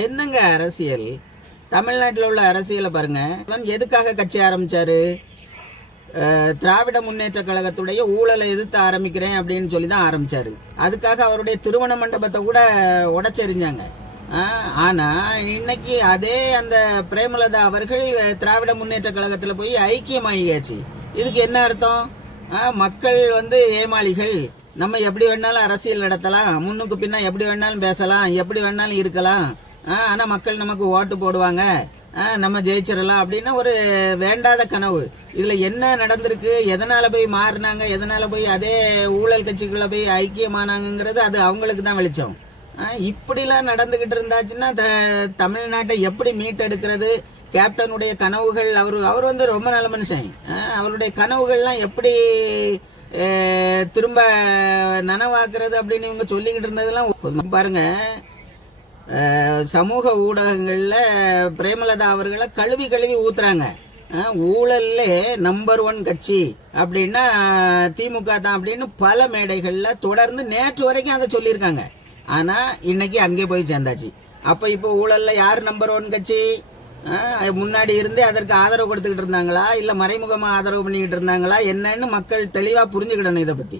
என்னங்க அரசியல்? தமிழ்நாட்டில் உள்ள அரசியலை பாருங்க. எதுக்காக கட்சி ஆரம்பிச்சாரு? திராவிட முன்னேற்ற கழகத்துடைய ஊழலை எதிர்த்து ஆரம்பிக்கிறேன் அப்படின்னு சொல்லி தான் ஆரம்பிச்சாரு. அதுக்காக அவருடைய திருமண மண்டபத்தை கூட உடைச்செறிஞ்சாங்க. ஆனா இன்னைக்கு அதே அந்த பிரேமலதா அவர்கள் திராவிட முன்னேற்ற கழகத்தில் போய் ஐக்கியமாகியாச்சு. இதுக்கு என்ன அர்த்தம்? மக்கள் ஏமாளிகள், நம்ம எப்படி வேணாலும் அரசியல் நடத்தலாம், முன்னுக்கு பின்னா எப்படி வேணாலும் பேசலாம், எப்படி வேணாலும் இருக்கலாம், ஆனா மக்கள் நமக்கு ஓட்டு போடுவாங்க, நம்ம ஜெயிச்சிடலாம் அப்படின்னு ஒரு வேண்டாத கனவு. இதுல என்ன நடந்திருக்கு, எதனால போய் மாறினாங்க, எதனால போய் அதே ஊழல் கட்சிக்குள்ள போய் ஐக்கியமானாங்கிறது அது அவங்களுக்கு தான் வெளிச்சம். இப்படிலாம் நடந்துகிட்டு இருந்தாச்சுன்னா தமிழ்நாட்டை எப்படி மீட்டெடுக்கிறது? கேப்டனுடைய கனவுகள், அவர் ரொம்ப நல்ல மனுஷன். அவருடைய கனவுகள்லாம் எப்படி திரும்ப நனவாக்குறது அப்படின்னு இவங்க சொல்லிக்கிட்டு இருந்ததெல்லாம் பாருங்க. சமூக ஊடகங்கள்ல பிரேமலதா அவர்களை கழுவி கழுவி ஊத்துறாங்க. ஊழல்ல நம்பர் 1 கட்சி அப்படின்னா திமுக தான் அப்படின்னு பல மேடைகள்ல தொடர்ந்து நேற்று வரைக்கும் அதை சொல்லியிருக்காங்க. ஆனா இன்னைக்கு அங்கே போய் சேர்ந்தாச்சு. அப்ப இப்போ ஊழல்ல யார் நம்பர் 1 கட்சி? முன்னாடி இருந்தே அதற்கு ஆதரவு கொடுத்துக்கிட்டு இருந்தாங்களா, இல்ல மறைமுகமா ஆதரவு பண்ணிக்கிட்டு இருந்தாங்களா என்னன்னு மக்கள் தெளிவா புரிஞ்சுக்கிடணும் இதை பத்தி.